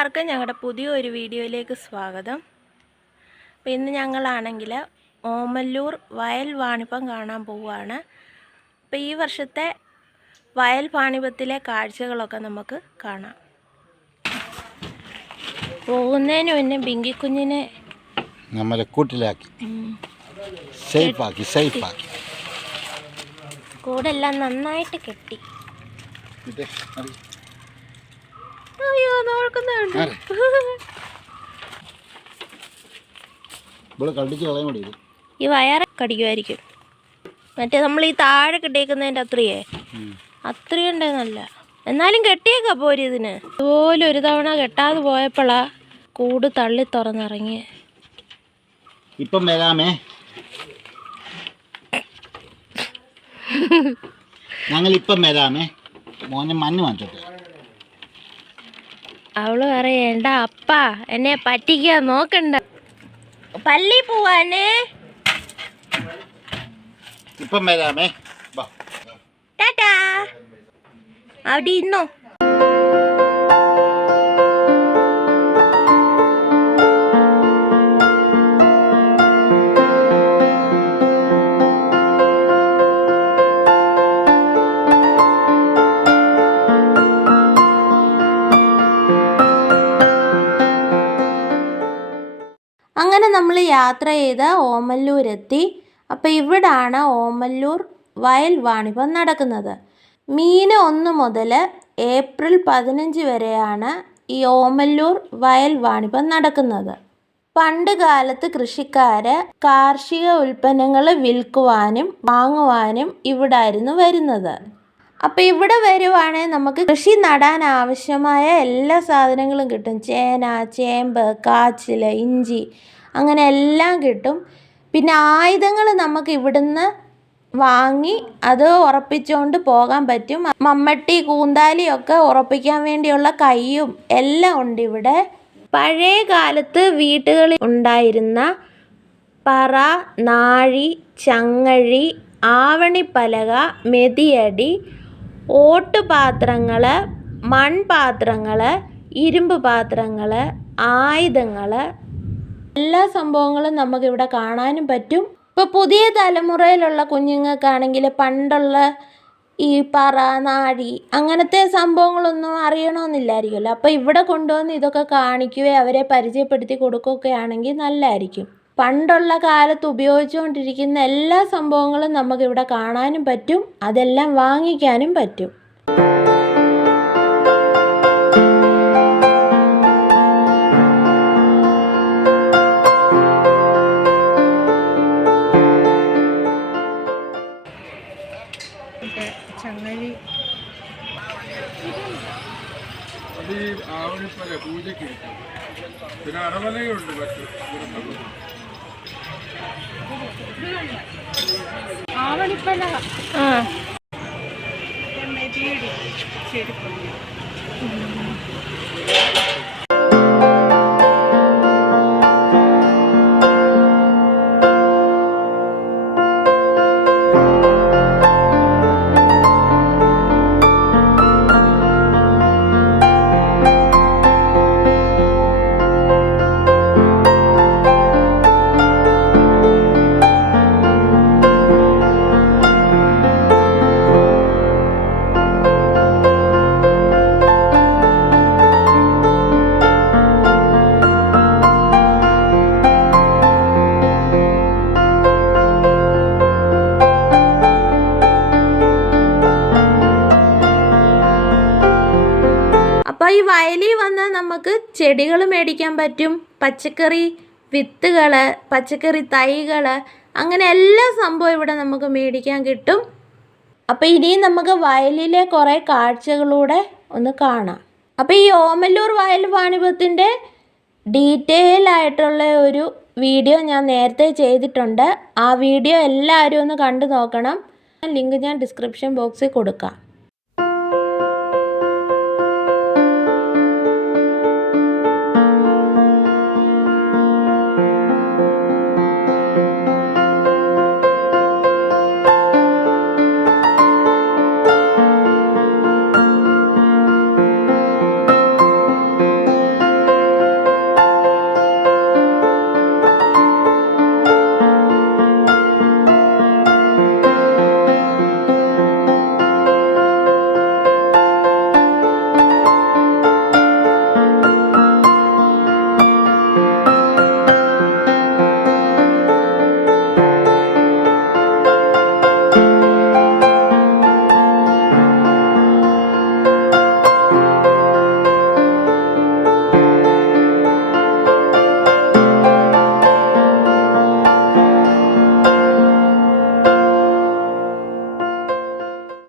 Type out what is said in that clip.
എല്ലാവർക്കും ഞങ്ങളുടെ പുതിയൊരു വീഡിയോയിലേക്ക് സ്വാഗതം. അപ്പോൾ ഇന്ന് ഞങ്ങളാണെങ്കിൽ ഓമല്ലൂർ വയൽ വാണിഭം കാണാൻ പോവുകയാണ്. അപ്പോൾ ഈ വർഷത്തെ വയൽ വാണിഭത്തിലെ കാഴ്ചകളൊക്കെ നമുക്ക് കാണാം. പോകുന്നതിന് മുന്നേ ബിങ്കിക്കുഞ്ഞിനെ നമ്മളെ കൂട്ടിലാക്കി സേഫാക്കി കൂടെല്ലാം നന്നായിട്ട് കെട്ടി. അയ്യോ നോക്കുന്നുണ്ട്. ഈ വയറ് കടിക്കുമായിരിക്കും. മറ്റേ നമ്മൾ ഈ താഴെ കെട്ടിയേക്കുന്നതിൻ്റെ അത്രയുണ്ടെന്നല്ല, എന്നാലും കെട്ടിയേക്കാ പോരും ഇതിന്. ഇതുപോലെ ഒരു തവണ കെട്ടാതെ പോയപ്പോഴാ കൂട് തള്ളി തുറന്നിറങ്ങിയ. ഇപ്പം വരാമേ, ഞങ്ങളിപ്പം വരാമേ. മോനെ മണ്ണ് മാറ്റട്ടെ. അവള് പറയണ്ട അപ്പ എന്നെ പറ്റിക്കാൻ നോക്കണ്ട, പള്ളി പോവാനേ. ഇപ്പം വരാമേ. ടാറ്റാ. അവിടെ ഇന്നോ അങ്ങനെ നമ്മൾ യാത്ര ചെയ്ത് ഓമല്ലൂരെത്തി. അപ്പോൾ ഇവിടാണ് ഓമല്ലൂർ വയൽ വാണിഭം നടക്കുന്നത്. മീൻ 1 മുതൽ ഏപ്രിൽ 15 വരെയാണ് ഈ ഓമല്ലൂർ വയൽ വാണിഭം നടക്കുന്നത്. പണ്ട് കാലത്ത് കൃഷിക്കാർ കാർഷിക ഉൽപ്പന്നങ്ങൾ വിൽക്കുവാനും വാങ്ങുവാനും ഇവിടായിരുന്നു വരുന്നത്. അപ്പോൾ ഇവിടെ വരുവാണെങ്കിൽ നമുക്ക് കൃഷി നടാൻ ആവശ്യമായ എല്ലാ സാധനങ്ങളും കിട്ടും. ചേന, ചേമ്പ്, കാച്ചിൽ, ഇഞ്ചി, അങ്ങനെ എല്ലാം കിട്ടും. പിന്നെ ആയുധങ്ങൾ നമുക്ക് ഇവിടുന്ന് വാങ്ങി അത് ഉറപ്പിച്ചുകൊണ്ട് പോകാൻ പറ്റും. മമ്മട്ടി, കൂന്താലിയൊക്കെ ഉറപ്പിക്കാൻ വേണ്ടിയുള്ള കയ്യും എല്ലാം ഉണ്ട് ഇവിടെ. പഴയ കാലത്ത് വീട്ടുകളിൽ ഉണ്ടായിരുന്ന പറ, നാഴി, ചങ്ങഴി, ആവണിപ്പലക, മെതിയടി, ഓട്ടുപാത്രങ്ങൾ, മൺപാത്രങ്ങൾ, ഇരുമ്പ് പാത്രങ്ങൾ, ആയുധങ്ങൾ, എല്ലാ സംഭവങ്ങളും നമുക്കിവിടെ കാണാനും പറ്റും. ഇപ്പോൾ പുതിയ തലമുറയിലുള്ള കുഞ്ഞുങ്ങൾക്കാണെങ്കിൽ പണ്ടുള്ള ഈ പറ, നാഴി അങ്ങനത്തെ സംഭവങ്ങളൊന്നും അറിയണമെന്നില്ലായിരിക്കുമല്ലോ. അപ്പോൾ ഇവിടെ കൊണ്ടുവന്ന് ഇതൊക്കെ കാണിക്കുകയും അവരെ പരിചയപ്പെടുത്തി കൊടുക്കുകയൊക്കെ ആണെങ്കിൽ നല്ലതായിരിക്കും. പണ്ടുള്ള കാലത്ത് ഉപയോഗിച്ചുകൊണ്ടിരിക്കുന്ന എല്ലാ സംഭവങ്ങളും നമുക്കിവിടെ കാണാനും പറ്റും, അതെല്ലാം വാങ്ങിക്കാനും പറ്റും. ചങ്ങഴി പൂജയ്ക്ക് പിന്നെ അറവലയുണ്ട്. ആവണിപ്പലക അപ്പോൾ ഈ വയലിൽ വന്നാൽ നമുക്ക് ചെടികൾ മേടിക്കാൻ പറ്റും, പച്ചക്കറി വിത്തുകൾ, പച്ചക്കറി തൈകൾ, അങ്ങനെ എല്ലാ സംഭവം ഇവിടെ നമുക്ക് മേടിക്കാൻ കിട്ടും. അപ്പോൾ ഇനിയും നമുക്ക് വയലിലെ കുറേ കാഴ്ചകളൂടെ ഒന്ന് കാണാം. അപ്പോൾ ഈ ഓമല്ലൂർ വയൽ വാണിഭത്തിൻ്റെ ഡീറ്റെയിൽ ആയിട്ടുള്ള ഒരു വീഡിയോ ഞാൻ നേരത്തെ ചെയ്തിട്ടുണ്ട്. ആ വീഡിയോ എല്ലാവരും ഒന്ന് കണ്ടു നോക്കണം. ലിങ്ക് ഞാൻ ഡിസ്ക്രിപ്ഷൻ ബോക്സിൽ കൊടുക്കാം.